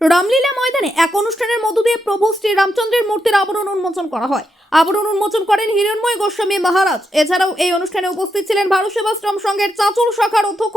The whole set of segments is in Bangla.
রামলীলা ময়দানে এক অনুষ্ঠানের মধ্য দিয়ে প্রভু শ্রী রামচন্দ্রের মূর্তির আবরণ উন্মোচন করা হয়। আবরণ উন্মোচন করেন হিরণ্ময় গোস্বামী মহারাজ। এছাড়াও এই অনুষ্ঠানে উপস্থিত ছিলেন ভারত সেবাশ্রম সংঘের চাঁচল শাখার অধ্যক্ষ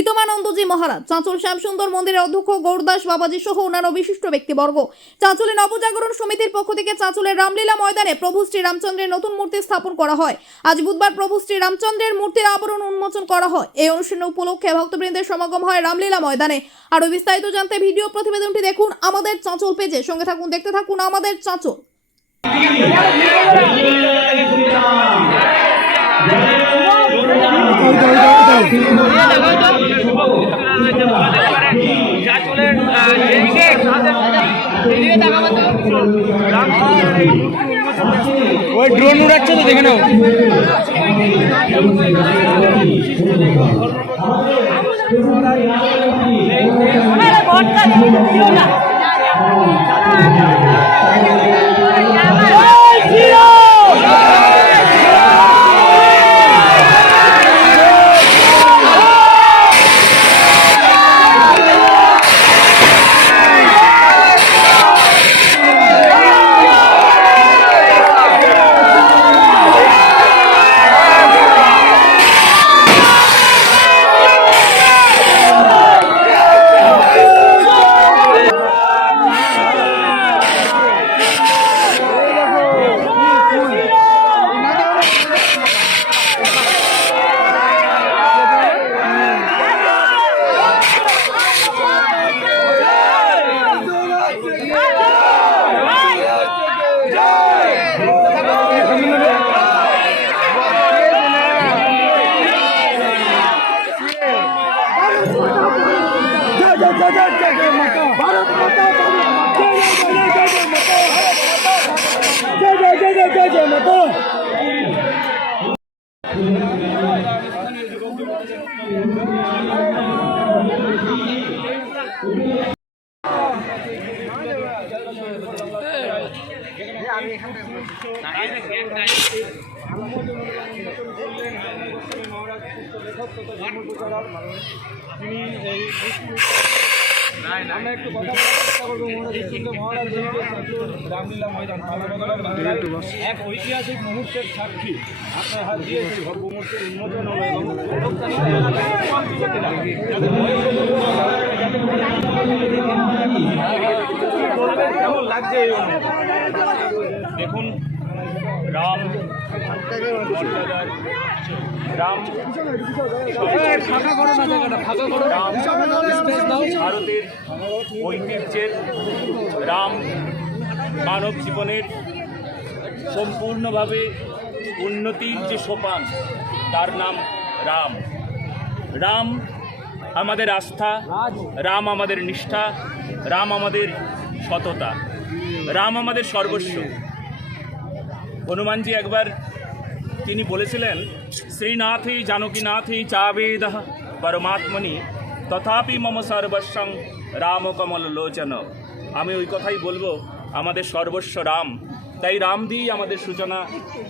ঋতমানন্দজি মহারাজ, চাঁচল শ্যামসুন্দর মন্দিরের অধ্যক্ষ গৌরদাস বাবাজি সহ অন্যান্য বিশিষ্ট ব্যক্তিবর্গ। চাঁচলে নবজাগরণ সমিতির পক্ষ থেকে চাঁচলের রামলীলা ময়দানে প্রভু শ্রী রামচন্দ্রের নতুন মূর্তি স্থাপন করা হয়। আজ বুধবার প্রভু শ্রী রামচন্দ্রের মূর্তির আবরণ উন্মোচন করা হয়। এই অনুষ্ঠান উপলক্ষে ভক্তবৃন্দের সমাগম হয় রামলীলা ময়দানে। আরো বিস্তারিত জানতে ভিডিও প্রতিবেদনটি দেখুন আমাদের চাঁচল পেজে। সঙ্গে থাকুন, দেখতে থাকুন আমাদের চাঁচল। ওই ড্রোন উড়াচ্ছে তো, দেখে নাও। আমরা একটু কথা বলার চেষ্টা করবো মহারাজ রামলীলা ময়দান এক ঐতিহাসিক মুহূর্তের সাক্ষী আপনার হাত দিয়েছি। ভব্য মূর্তির উন্মোচন হলো কেমন লাগছে এই দেখুন। রাম ভারতের ঐতিহ্যের রাম মানব জীবনের সম্পূর্ণভাবে উন্নতির যে সোপান, তার নাম রাম। রাম আমাদের আস্থা, রাম আমাদের নিষ্ঠা, রাম আমাদের সততা, রাম আমাদের সর্বস্ব। হনুমানজি একবার তিনি বলেছিলেন, শ্রীনাথই জানকীনাথই চাবেদঃ পরমাত্মনি তথাপি মম সর্বস্বং রাম কমল লোচন। আমি ওই কথাই বলবো, আমাদের সর্বস্ব রাম। তাই রাম দিয়েই আমাদের সূচনা।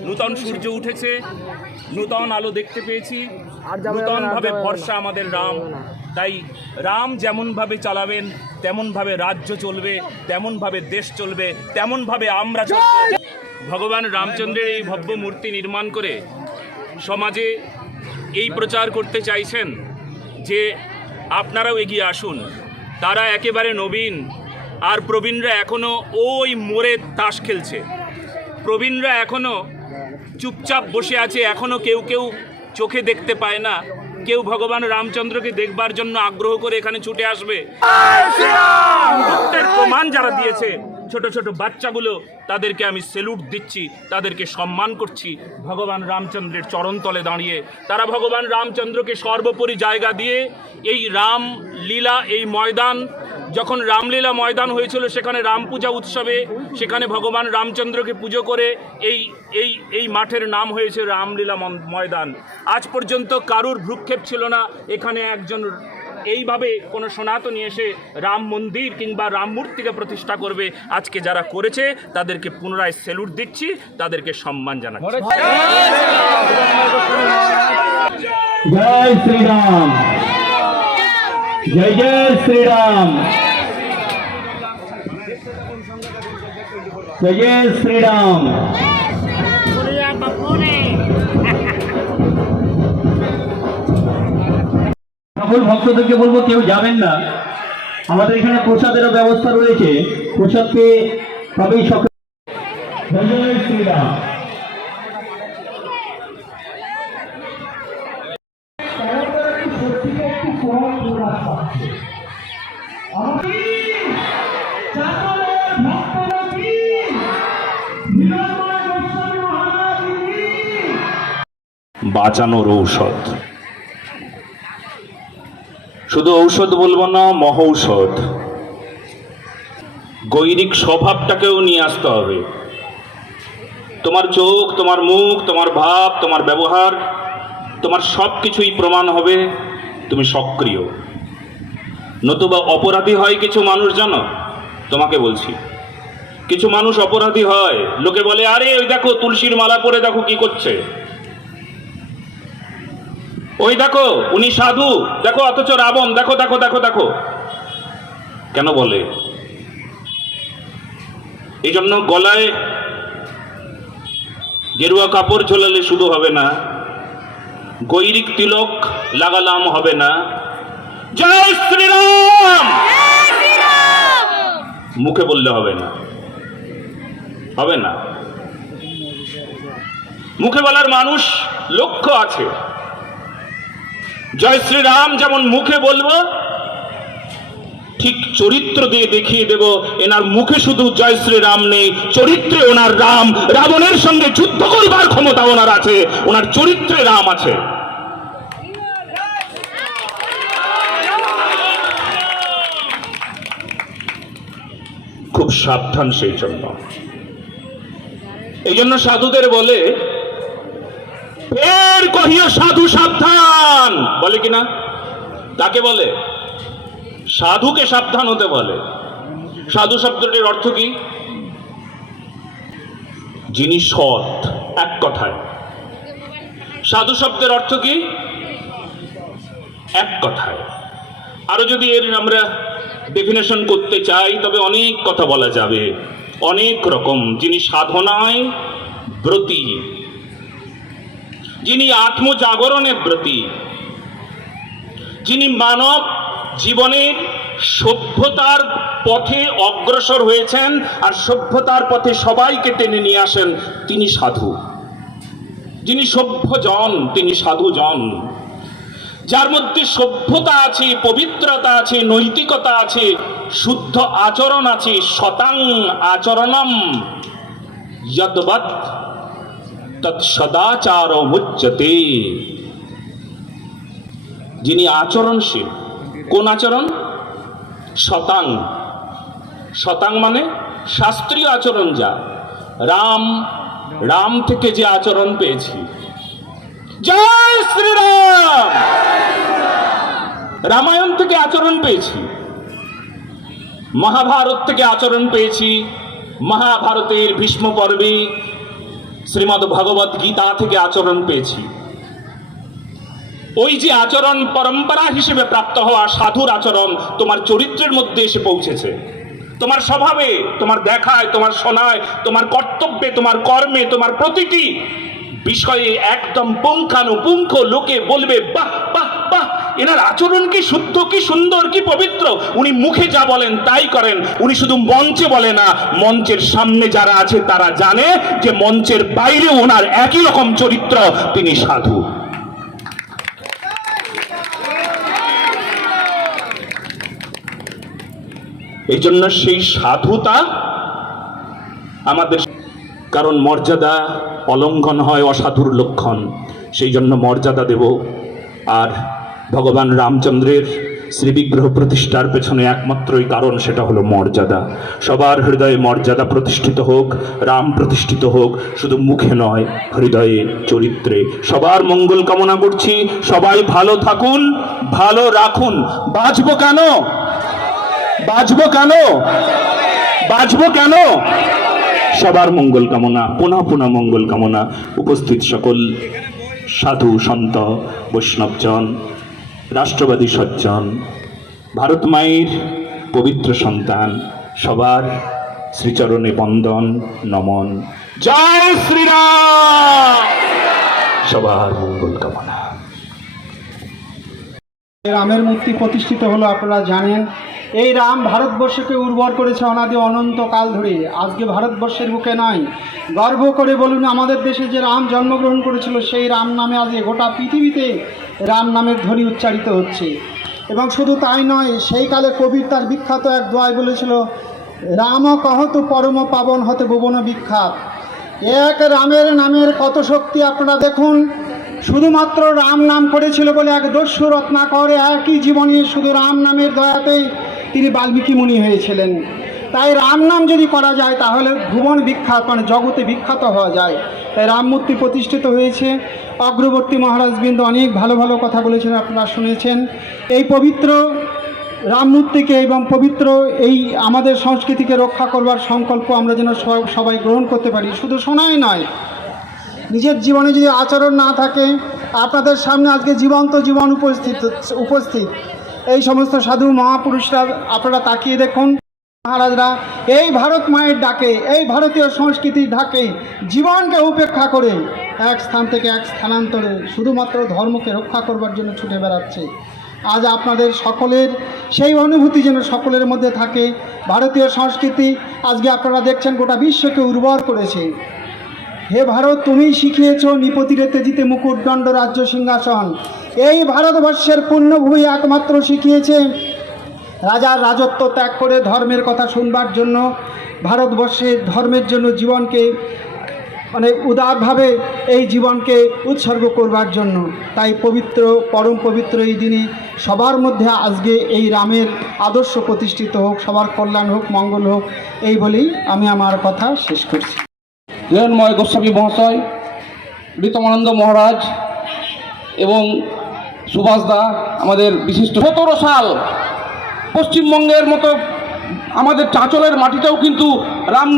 নূতন সূর্য উঠেছে, নূতন আলো দেখতে পেয়েছি, নূতনভাবে ভরসা আমাদের রাম। তাই রাম যেমনভাবে চালাবেন তেমনভাবে রাজ্য চলবে, তেমনভাবে দেশ চলবে, তেমনভাবে আমরা চলব। ভগবান রামচন্দ্রের এই ভব্য মূর্তি নির্মাণ করে সমাজে এই প্রচার করতে চাইছেন যে আপনারাও এগিয়ে আসুন। তারা একেবারে নবীন, আর প্রবীণরা এখনও ওই মোড়ে তাস খেলছে। প্রবীণরা এখনও চুপচাপ বসে আছে, এখনও কেউ কেউ চোখে দেখতে পায় না। কেউ ভগবান রামচন্দ্রকে দেখবার জন্য আগ্রহ করে এখানে ছুটে আসবে। প্রমাণ যারা দিয়েছে, ছোট ছোট বাচ্চাগুলো, তাদেরকে আমি স্যালুট দিচ্ছি, তাদেরকে সম্মান করছি। ভগবান রামচন্দ্রের চরণতলে দাঁড়িয়ে তারা ভগবান রামচন্দ্রকে সর্বোপরি জায়গা দিয়ে এই রামলীলা, এই ময়দান, যখন রামলীলা ময়দান হয়েছিল সেখানে রাম পূজা উৎসবে সেখানে ভগবান রামচন্দ্রকে পুজো করে এই মাঠের নাম হয়েছে রামলীলা ময়দান। আজ পর্যন্ত কারুর ভ্রুক্ষেপ ছিল না এখানে একজন এইভাবে কোনো সনাতনী এসে রাম মন্দির কিংবা রাম মূর্তিকে প্রতিষ্ঠা করবে। আজকে যারা করেছে তাদেরকে পুনরায় স্যালুট দিচ্ছি, তাদেরকে সম্মান জানাচ্ছি। জয় শ্রীরাম, জয় জয় শ্রীরাম। জয় জয় শ্রীরাম। সকল ভক্তদেরকে বলবো কেউ যাবেন না, আমাদের এখানে প্রসাদেরও ব্যবস্থা রয়েছে, প্রসাদ পেয়ে তবেই সকল। জয় জয় শ্রীরাম। বাঁচানোর ঔষধ, শুধু ঔষধ বলবো না, মহৌষধ। গৈরিক স্বভাবটাকেও নিয়ে আসতে হবে। তোমার চোখ, তোমার মুখ, তোমার ভাব, তোমার ব্যবহার, তোমার সব কিছুই প্রমাণ হবে তুমি সক্রিয়। নতুবা অপরাধী হয় কিছু মানুষ, জানো, তোমাকে বলছি, কিছু মানুষ অপরাধী হয়, লোকে বলে আরে ওই দেখো তুলসীর মালা পরে দেখো কি করছে, ওই দেখো উনি সাধু, দেখো, অথচ রাবণ, দেখো দেখো দেখো দেখো। কেন বলে? এই জন্য গলায় গেরুয়া কাপড় ঝোলালে শুধু হবে না, গৈরিক তিলক লাগালাম হবে না, জয় শ্রীরাম মুখে বললে হবে না, হবে না। মুখে বলার মানুষ লক্ষ্য আছে। জয় শ্রীরাম যেমন মুখে বলবো, ঠিক চরিত্র দিয়ে দেখিয়ে দেব এনার মুখে শুধু জয় শ্রীরাম নেই, চরিত্রে ওনার রাম। রাবণের সঙ্গে যুদ্ধ করবার ক্ষমতা ওনার আছে, ওনার চরিত্রে রাম আছে। খুব সাবধান সেই জন্য। এই জন্য সাধুদের বলে ফের কহিও সাধু সাবধান, বলে কিনা? তাকে বলে সাধুকে সাবধান হতে বলে। সাধু শব্দটির অর্থ কি? যিনি সৎ, এক কথায়। সাধু শব্দের অর্থ কি? এক কথায়। আরো যদি এর আমরা ডেফিনেশন করতে চাই তবে অনেক কথা বলা যাবে, অনেক রকম। যিনি সাধনায় ব্রতী, যিনি আত্মজাগরণের ব্রতী, যিনি মানব জীবনের সভ্যতার পথে অগ্রসর হয়েছেন আর সভ্যতার পথে সবাইকে টেনে নিয়ে আসেন, তিনি সাধু। যিনি সভ্যজন তিনি সাধুজন। যার মধ্যে সভ্যতা আছে, পবিত্রতা আছে, নৈতিকতা আছে, শুদ্ধ আচরণ আছে। শতাং আচরণম যদ্বৎ তৎসদাচার মুচ্যতে। যিনি আচরণশীল। কোন আচরণ? শতাং। শতাং মানে শাস্ত্রীয় আচরণ। যা রাম, রাম থেকে যে আচরণ পেয়েছি। জয় শ্রীরাম। রামায়ণ থেকে আচরণ পেয়েছি, মহাভারত থেকে আচরণ পেয়েছি, মহাভারতের ভীষ্ম পর্বে শ্রীমদ্ ভগবত গীতা থেকে আচরণ পেয়েছি। ওই যে আচরণ পরম্পরা হিসেবে প্রাপ্ত হওয়া সাধুর আচরণ তোমার চরিত্রের মধ্যে এসে পৌঁছেছে। তোমার স্বভাবে, তোমার দেখায়, তোমার শোনায়, তোমার কর্তব্যে, তোমার কর্মে, তোমার প্রতিটি বিষয়ে একদম পুঙ্খানুপুঙ্খ লোকে বলবে বাহ বাহ বাহ, এনার আচরণ কি শুদ্ধ, কি সুন্দর, কি পবিত্র। উনি মুখে যা বলেন তাই করেন। উনি শুধু মঞ্চে বলে না, মঞ্চের সামনে যারা আছে তারা জানে যে মঞ্চের বাইরে ওনার একই রকম চরিত্র, তিনি সাধু। এই জন্য সেই সাধুতা আমাদের, কারণ মর্যাদা অলঙ্ঘন হয় অসাধুর লক্ষণ, সেই জন্য মর্যাদা দেব। আর ভগবান রামচন্দ্রের শ্রীবিগ্রহ প্রতিষ্ঠার পেছনে একমাত্রই কারণ, সেটা হলো মর্যাদা। সবার হৃদয়ে মর্যাদা প্রতিষ্ঠিত হোক, রাম প্রতিষ্ঠিত হোক, শুধু মুখে নয়, হৃদয়ে, চরিত্রে। সবার মঙ্গল কামনা করছি। সবাই ভালো থাকুন, ভালো রাখুন। বাঁচবো কেন? বাঁচবো কেন? বাঁচবো কেন? সবার মঙ্গল কামনা, পুনঃ পুনঃ মঙ্গল কামনা। উপস্থিত সকল সাধু সন্ত বৈষ্ণবজন, রাষ্ট্রবাদী সজ্জন, ভারত মায়ের পবিত্র সন্তান, সবার শ্রীচরণে বন্দন নমন। জয় শ্রীরাম। সবার মঙ্গল কামনা। রামের মূর্তি প্রতিষ্ঠিত হলো, আপনারা জানেন। এই রাম ভারতবর্ষকে উর্বর করেছে অনাদি অনন্তকাল ধরে। আজকে ভারতবর্ষের বুকে নয়, গর্ব করে বলুন আমাদের দেশে যে রাম জন্মগ্রহণ করেছিল সেই রাম নামে আজকে গোটা পৃথিবীতে রাম নামের ধ্বনি উচ্চারিত হচ্ছে। এবং শুধু তাই নয়, সেই কালে কবির তার বিখ্যাত এক দোয়ায় বলেছিল, রাম কহত পরম পাবন হতে ভুবন বিখ্যাত। এক রামের নামের কত শক্তি আপনারা দেখুন। শুধুমাত্র রাম নাম করেছিল বলে এক দস্যু রত্নাকর একই জীবনে শুধু রাম নামের দয়াতেই তিনি বাল্মীকি মুনি হয়েছিলেন। তাই রাম নাম যদি করা যায় তাহলে ভুবন বিখ্যাত, মানে জগতে বিখ্যাত হওয়া যায়। তাই রাম মূর্তি প্রতিষ্ঠিত হয়েছে। অগ্রবর্তী মহারাজবৃন্দ অনেক ভালো ভালো কথা বলেছেন, আপনারা শুনেছেন। এই পবিত্র রাম মূর্তিকে এবং পবিত্র এই আমাদের সংস্কৃতিকে রক্ষা করবার সংকল্প আমরা যেন সবাই গ্রহণ করতে পারি। শুধু শোনাই নয়, নিজের জীবনে যদি আচরণ না থাকে, আপনাদের সামনে আজকে জীবন্ত জীবন উপস্থিত এই সমস্ত সাধু মহাপুরুষরা, আপনারা তাকিয়ে দেখুন। মহারাজরা এই ভারত মায়ের ডাকে, এই ভারতীয় সংস্কৃতির ডাকে জীবনকে উপেক্ষা করে এক স্থান থেকে এক স্থানান্তরে শুধুমাত্র ধর্মকে রক্ষা করবার জন্য ছুটে বেড়াচ্ছে। আজ আপনাদের সকলের সেই অনুভূতি যেন সকলের মধ্যে থাকে। ভারতীয় সংস্কৃতি আজকে আপনারা দেখছেন গোটা বিশ্বকে উর্বর করেছে। হে ভারত, তুমিই শিখিয়েছ নিপতিরে তেজিতে মুকুটদণ্ড রাজ্য সিংহাসন। এই ভারতবর্ষের পুণ্যভূমি একমাত্র শিখিয়েছে রাজার রাজত্ব ত্যাগ করে ধর্মের কথা শুনবার জন্য, ভারতবর্ষের ধর্মের জন্য জীবনকে উদারভাবে এই জীবনকে উৎসর্গ করবার জন্য। তাই পবিত্র, পরম পবিত্র এই দিনে সবার মধ্যে আজকে এই রামের আদর্শ প্রতিষ্ঠিত হোক, সবার কল্যাণ হোক, মঙ্গল হোক, এই বলেই আমি আমার কথা শেষ করছি। হিরণময় গোস্বামী মহাশয়, ঋতমানন্দ মহারাজ এবং সুভাষ দা আমাদের বিশিষ্ট। 17 সাল পশ্চিমবঙ্গের মতো আমাদের চাঁচলের মাটিতেও কিন্তু রাম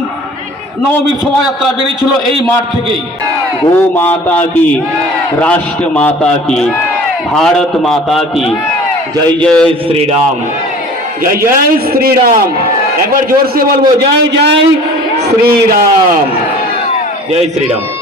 নবমীর শোভাযাত্রা বেরিয়েছিল এই মাঠ থেকেই। गो माता की, राष्ट्र माता की, भारत माता की जय जय श्री राम। जय जय श्री राम। एक बार जोर से बोलो, जय जय श्री राम। जय श्री राम।